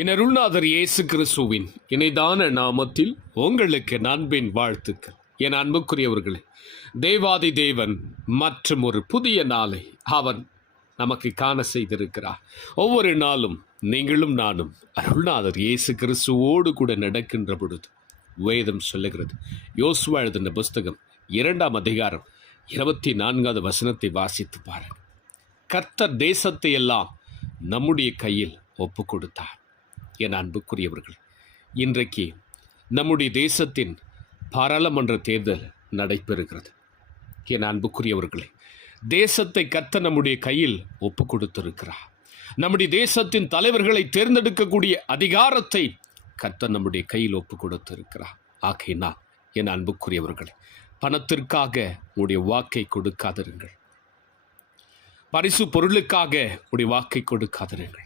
என் அருள்நாதர் இயேசு கிறிஸ்துவின் இணைதான நாமத்தில் உங்களுக்கு நண்பின் வாழ்த்துக்கள். என் அன்புக்குரியவர்களே தேவாதி தேவன் மற்றும் ஒரு புதிய நாளை அவன் நமக்கு காண செய்திருக்கிறார். ஒவ்வொரு நாளும் நீங்களும் நானும் அருள்நாதர் இயேசு கிறிஸ்துவோடு கூட நடக்கின்ற பொழுது வேதம் சொல்லுகிறது. யோசுவா எழுதின புஸ்தகம் இரண்டாம் அதிகாரம் இருபத்தி நான்காவது வசனத்தை வாசித்து பாருங்கள். கர்த்தர் தேசத்தை எல்லாம் நம்முடைய கையில் ஒப்பு கொடுத்தார் என் அன்புக்குரியவர்கள் இன்றைக்கு நம்முடைய தேசத்தின் பாராளுமன்ற தேர்தல் நடைபெறுகிறது. என் அன்புக்குரியவர்களே தேசத்தை கத்த நம்முடைய கையில் ஒப்பு கொடுத்திருக்கிறார். நம்முடைய தேசத்தின் தலைவர்களை தேர்ந்தெடுக்கக்கூடிய அதிகாரத்தை கத்த நம்முடைய கையில் ஒப்பு கொடுத்திருக்கிறார். ஆகையினா என் அன்புக்குரியவர்களே பணத்திற்காக உங்களுடைய வாக்கை கொடுக்காதிருங்கள். பரிசு பொருளுக்காக உடைய வாக்கை கொடுக்காதிருங்கள்.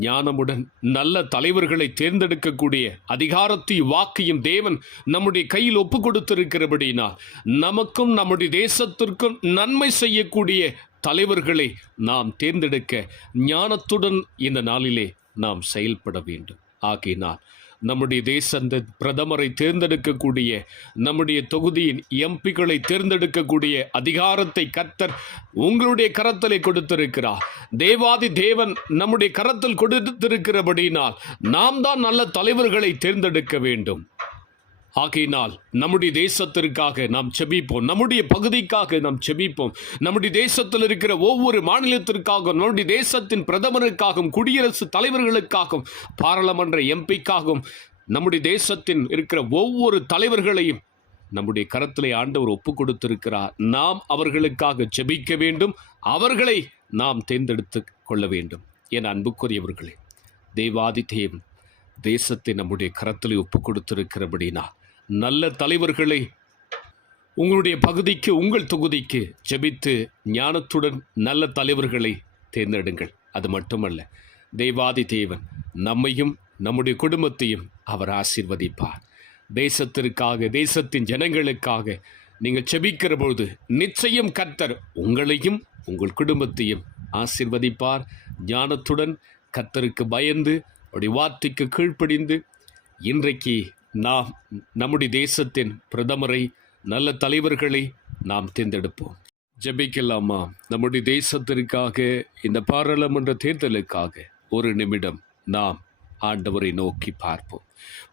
ஞானமுடன் நல்ல தலைவர்களை தேர்ந்தெடுக்கக்கூடிய அதிகாரத்தையும் வாக்கையும் தேவன் நம்முடைய கையில் ஒப்பு கொடுத்திருக்கிறபடினால் நமக்கும் நம்முடைய தேசத்திற்கும் நன்மை செய்யக்கூடிய தலைவர்களை நாம் தேர்ந்தெடுக்க ஞானத்துடன் இந்த நாளிலே நாம் செயல்பட வேண்டும். ஆகையினால் நம்முடைய தேசந்த பிரதமரை தேர்ந்தெடுக்கக்கூடிய நம்முடைய தொகுதியின் எம்பிக்களை தேர்ந்தெடுக்கக்கூடிய அதிகாரத்தை கத்தர் உங்களுடைய கரத்திலே கொடுத்திருக்கிறார். தேவாதி தேவன் நம்முடைய கரத்தில் கொடுத்திருக்கிறபடியினால் நாம் தான் நல்ல தலைவர்களை தேர்ந்தெடுக்க வேண்டும். ஆகையினால் நம்முடைய தேசத்திற்காக நாம் செபிப்போம். நம்முடைய பகுதிக்காக நாம் செபிப்போம். நம்முடைய தேசத்தில் இருக்கிற ஒவ்வொரு மாநிலத்திற்காகவும் நம்முடைய தேசத்தின் பிரதமருக்காகவும் குடியரசு தலைவர்களுக்காகவும் பாராளுமன்ற எம்பிக்காகவும் நம்முடைய தேசத்தின் இருக்கிற ஒவ்வொரு தலைவர்களையும் நம்முடைய கரத்திலே ஆண்டவர் ஒப்பு கொடுத்திருக்கிறார் நாம் அவர்களுக்காக ஜெபிக்க வேண்டும். அவர்களை நாம் தேர்ந்தெடுத்து கொள்ள வேண்டும். என் அன்புக்குரியவர்களே தேவாதி தேவன் தேசத்தை நம்முடைய கரத்திலே ஒப்பு கொடுத்திருக்கிறபடினா நல்ல தலைவர்களை உங்களுடைய பகுதிக்கு உங்கள் தொகுதிக்கு ஜெபித்து ஞானத்துடன் நல்ல தலைவர்களை தேர்ந்தெடுங்கள். அது மட்டுமல்ல தேவாதி தேவன் நம்மையும் நம்முடைய குடும்பத்தையும் அவர் ஆசீர்வதிப்பார். தேசத்திற்காக தேசத்தின் ஜனங்களுக்காக நீங்கள் செபிக்கிற பொழுது நிச்சயம் கர்த்தர் உங்களையும் உங்கள் குடும்பத்தையும் ஆசீர்வதிப்பார். ஞானத்துடன் கர்த்தருக்கு பயந்து அவருடைய வார்த்தைக்கு கீழ்ப்படிந்து இன்றைக்கு நாம் நம்முடைய தேசத்தின் பிரதமரை நல்ல தலைவர்களை நாம் தேர்ந்தெடுப்போம். ஜெபிக்கலாமா? நம்முடைய தேசத்திற்காக இந்த பாராளுமன்ற தேர்தலுக்காக ஒரு நிமிடம் நாம் ஆண்டவரை நோக்கி பார்ப்போம்.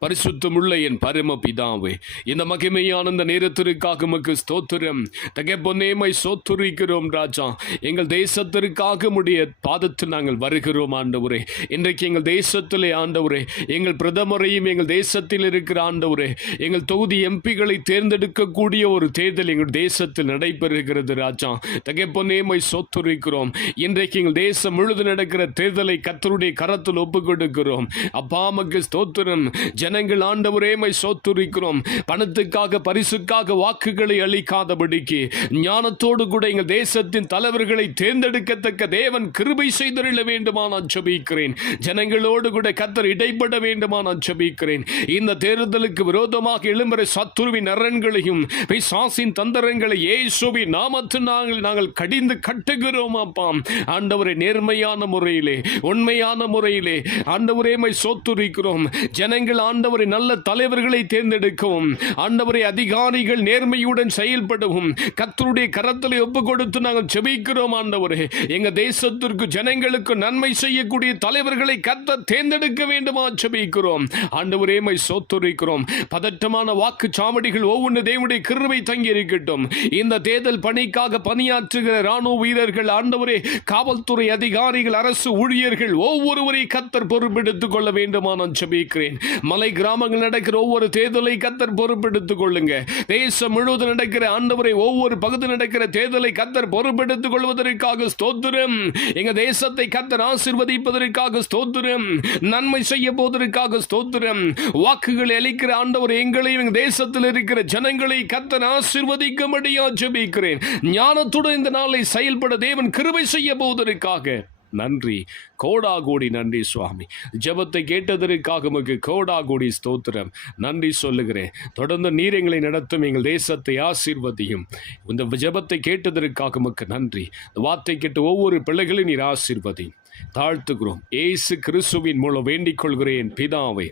பரிசுத்தமுள்ள என் பரம பிதாவே இந்த மகிமையான இந்த நேரத்திற்காக உமக்கு ஸ்தோத்திரம். தகப்பொன்னேமை சோத்துரிக்கிறோம் ராஜா. எங்கள் தேசத்திற்காக உடைய பாதத்தில் நாங்கள் வருகிறோம் ஆண்டவரே. இன்றைக்கு எங்கள் தேசத்திலே ஆண்டவரே எங்கள் பிரதமரையும் எங்கள் தேசத்தில் இருக்கிற ஆண்டவரே எங்கள் தொகுதி எம்பிகளை தேர்ந்தெடுக்கக்கூடிய ஒரு தேர்தல் எங்கள் தேசத்தில் நடைபெறுகிறது ராஜா. தகப்பொன்னேமை சோத்துரிக்கிறோம். இன்றைக்கு எங்கள் தேசம் முழுது நடக்கிற தேர்தலை கத்தருடைய கரத்தில் ஒப்புக் கொடுக்கிறோம் அப்பாமக்கு ஸ்தோத்திரம். ஜனங்கள் ஆண்டவரேமை சோத்துரிக்கிறோம். பணத்துக்காக பரிசுக்காக வாக்குகளை அளிக்காதபடிக்கு ஞானத்தோடு கூட எங்கள் தேசத்தின் தலைவர்களை தேர்ந்தெடுக்கத்தக்க தேவன் கிருபை செய்தருள வேண்டுமா நான் ஜெபிக்கிறேன். ஜனங்களோடு கூட கத்தர் இடைப்பட வேண்டுமா நான் ஜெபிக்கிறேன். இந்த தேர்தலுக்கு விரோதமாக எழும்புற சத்துருவின் நரன்களையும் பிசாசின் தந்திரங்களை ஏசுவி நாமத்தில் நாங்கள் நாங்கள் கடிந்து கட்டுகிறோம் அப்பாம் ஆண்டவரை நேர்மையான முறையிலே உண்மையான முறையிலே ஆண்டவரே ஆண்டவரேமை சோத்துரிக்கிறோம். ஜனங்கள் ஆண்டவரை நல்ல தலைவர்களை தேர்ந்தெடுக்கவும் ஆண்டவரை அதிகாரிகள் நேர்மையுடன் செயல்படவும் கத்தருடைய கரத்தில் ஒப்பு கொடுத்து நாங்கள் செபிக்கிறோம் ஆண்டவரே. எங்க தேசத்திற்கு ஜனங்களுக்கு நன்மை செய்யக்கூடிய தலைவர்களை கத்த தேர்ந்தெடுக்க வேண்டுமா? செபிக்கிறோம் ஆண்டவரேமை சோத்துரிக்கிறோம். பதட்டமான வாக்கு சாவடிகள் ஒவ்வொன்று தேவனுடைய கிருவை தங்கி இருக்கட்டும். இந்த தேர்தல் பணிக்காக பணியாற்றுகிற ராணுவ வீரர்கள் ஆண்டவரே காவல்துறை அதிகாரிகள் அரசு ஊழியர்கள் ஒவ்வொருவரை கத்தர் பொறுப்பெடுத்துக் கொள்ள வேண்டுமா நான் ஜெபிக்கிறேன். மலை கிராமங்கள் நடக்கிற ஒவ்வொரு தேர்தலை கத்தர் பொறுப்பெடுத்துக் கொள்ளுங்க. தேசம் முழுவதும் நடக்கிற ஆண்டவரை ஒவ்வொரு பகுதி நடக்கிற தேர்தலை கத்தர் பொறுப்பெடுத்துக் கொள்வதற்காக ஸ்தோத்திரம். எங்க தேசத்தை கத்தர் ஆசிர்வதிப்பதற்காக ஸ்தோத்திரம். நன்மை செய்ய போவதற்காக ஸ்தோத்திரம். வாக்குகளை அளிக்கிற ஆண்டவர் எங்களையும் எங்க தேசத்தில் இருக்கிற ஜனங்களை கத்தர் ஆசிர்வதிக்கும்படியா ஜெபிக்கிறேன். ஞானத்துடன் இந்த நாளை செயல்பட தேவன் கிருபை செய்ய போவதற்காக நன்றி. கோடா கோடி நன்றி சுவாமி. ஜெபத்தை கேட்டதற்காக உமக்கு கோடா கோடி ஸ்தோத்திரம். நன்றி சொல்லுகிறேன். தொடர்ந்து நீர் எங்களை நடத்தும் எங்கள் தேசத்தை ஆசீர்வதியும். இந்த ஜெபத்தை கேட்டதற்காக உமக்கு நன்றி. இந்த வார்த்தை கேட்டு ஒவ்வொரு பிள்ளைகளையும் நீர் ஆசீர்வதியும் தாழ்த்துகிறோம். ஏசு கிறிஸ்துவின் மூலம் வேண்டிக் கொள்கிறேன் பிதாவே.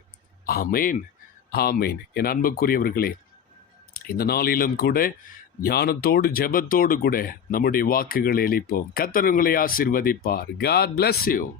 ஆமேன். ஆமேன். என் அன்புக்குரியவர்களே இந்த நாளிலும் கூட ஞானத்தோடு ஜெபத்தோடு கூட நம்முடைய வாக்குகளை எழுப்போம் கத்தர் உங்களை ஆசீர்வதிப்பார். God bless you